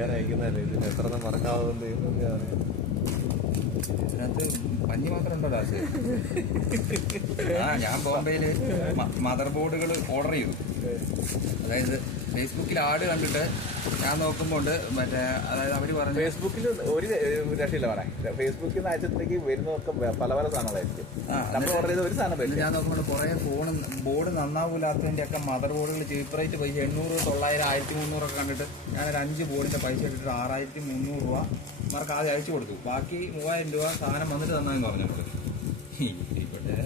പുള്ളിക്കാരൻ അയക്കുന്നതല്ലേ, ഇതിന് എത്ര മറക്കാവുന്നത് ഇതിനകത്ത് പഞ്ഞി മാത്രം ഉണ്ടോ ലാസ്റ്റ്? ഞാൻ ബോംബെയില് മദർ ബോർഡുകൾ ഓർഡർ ചെയ്തു. അതായത് ഫേസ്ബുക്കിൽ ആഡ് കണ്ടിട്ട് ഞാൻ നോക്കുമ്പോൾ മറ്റേ അതായത് അവര് പറഞ്ഞു ഫേസ്ബുക്കിൽ ഒരു രക്ഷയില്ല പറയാം. ഫേസ്ബുക്കിൽ നിന്ന് അയച്ചത്തേക്ക് വരുന്നതൊക്കെ പല പല സാധനങ്ങളായിരിക്കും. നമ്മൾ ഓർഡർ ചെയ്ത ഒരു സാധനം വരും. ഞാൻ നോക്കുമ്പോൾ കുറെ ബോർഡ് നന്നാവൂലാത്തതിന്റെ ഒക്കെ മദർ ബോർഡുകൾ ചീപ്പ് റേറ്റ് പൈസ 800, 900, 1300 ഒക്കെ കണ്ടിട്ട് ഞാനൊരു 5 ബോർഡിന്റെ പൈസ ഇട്ടിട്ട് 6300 രൂപ മാർക്ക് ആദ്യം അയച്ചു കൊടുത്തു. ബാക്കി 3000 രൂപ സാധനം വന്നിട്ട് തന്നാന്ന് പറഞ്ഞു. ഇവിടെ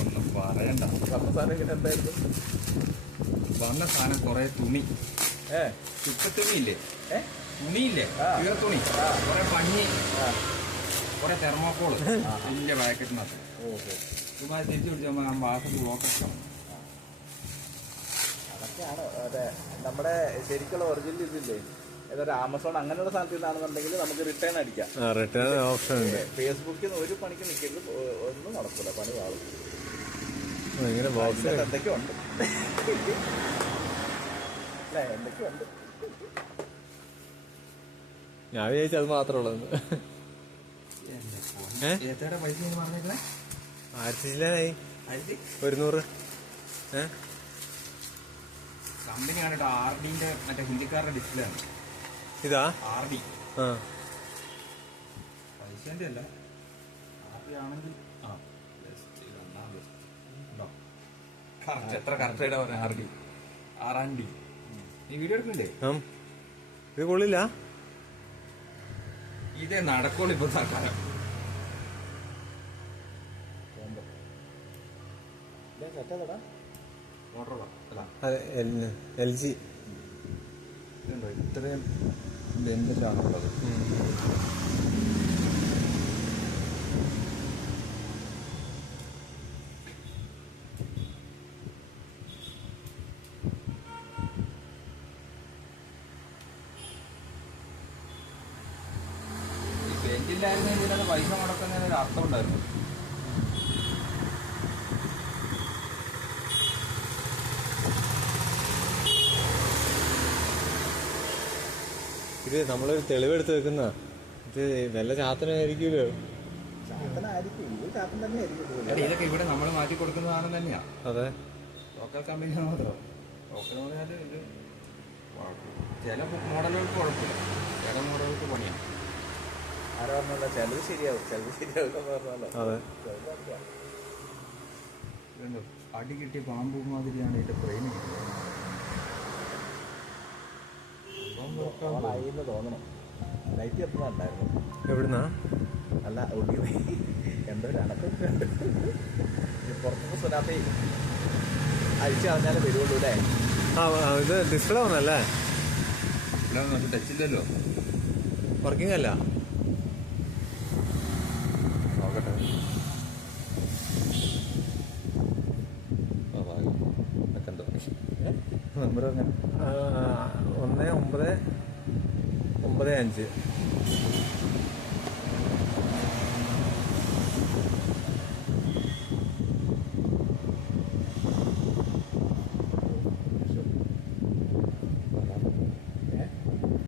ഒന്നും പറയണ്ട. സാധനം ഇങ്ങനെ എന്തായിരുന്നു വന്ന സാധനം കുറെ തുണി, തുണിയില്ലേ, തുണിയില്ലേ, തുണി, കുറെ പഞ്ഞി, കുറെ തെർമോക്കോള് വലിയ പാക്കറ്റിനകത്ത്. ചുമ്മാ തിരിച്ചു പിടിച്ചപ്പോൾ ആ വാസത്തിൽ ബ്ലോക്കൊക്കെ അതൊക്കെയാണ് നമ്മുടെ ശരിക്കുള്ള ഒറിജിനൽ ഇതില്ലേ. ഏതൊരു ആമസോൺ അങ്ങനെയുള്ള സാധനത്തിൽ നിന്നാണെന്നുണ്ടെങ്കിൽ നമുക്ക് റിട്ടേൺ അടിക്കാം. റിട്ടേൺ ഓപ്ഷൻ ഉണ്ട്. ഫേസ്ബുക്കിൽ നിന്ന് ഒരു പണിക്ക് നിൽക്കരുത്, ഒന്നും നടക്കില്ല, പണി വാളും. എന്തൊക്കെയോ ഉണ്ട് അല്ലേ, എന്തൊക്കെയോ ഉണ്ട്. ഞാൻ വിചാരിച്ചു അത് മാത്രമേ ഉള്ളൂ. 1100. കമ്പനിയാണ് കേട്ടോ, RDന്റെ മറ്റേ ഹിന്ദിക്കാരുടെ ഡിസ്പ്ലേ ആണ് ഇതാ. RD പൈസന്റെ അല്ല, RD ആണെങ്കിൽ എത്ര കറക്റ്റ് പറയാം. RD R&D. നീ വീഡിയോ എടുക്കണ്ടേ? ഇത് കൊള്ളില്ല. ഇതേ നടക്കോളൂ ഇപ്പൊ തൽക്കാലം. LG ഇത്രയും ബെൻഡിലാണുള്ളത്. ബെഞ്ചില്ലായിരുന്നെങ്കിൽ ഇതിനകത്ത് പൈസ മുടക്കുന്നതിന് ഒരു അർത്ഥം ഉണ്ടായിരുന്നു. ഇത് നമ്മളൊരു തെളിവെടുത്ത് വെക്കുന്ന ഇത് വല്ല ചാത്തനായിരിക്കുമല്ലോ. ഇതൊക്കെ ഇവിടെ നമ്മൾ മാറ്റി കൊടുക്കുന്ന സാധനം തന്നെയാ. അതെ, ലോക്കൽ കമ്പനി മാത്രം. ലോക്കൽ പറഞ്ഞാൽ ഇത് ചില മോഡലുകൾക്ക് കുഴപ്പമില്ല, ചില മോഡലുകൾക്ക് പണിയാണ്. ആരോ പറഞ്ഞല്ലോ ചിലത് ശരിയാവും, ചിലത് ശരിയാവില്ല പറഞ്ഞല്ലോ. അതെ, അടി കിട്ടിയ പാമ്പ് മാതിരിയാണ് ഇതിന്റെ ഫ്രെയിം തോന്നണം. ലൈറ്റ് എത്തുന്നുണ്ടായിരുന്നു. എവിടുന്നാ? അല്ല, ഉള്ളി എന്തോ ഒരു അണക്കൊക്കെ ഉണ്ട്. പുറത്തുനിന്ന് സുനാപ്പി അഴിച്ചു കളഞ്ഞാലേ വരുള്ളൂ അല്ലേ? ഇത് ഡിസ്പ്ലേ വന്നല്ലേ? ടച്ചില്ലല്ലോ, വർക്കിംഗ് അല്ല. നോക്കട്ടെ. നമ്പർ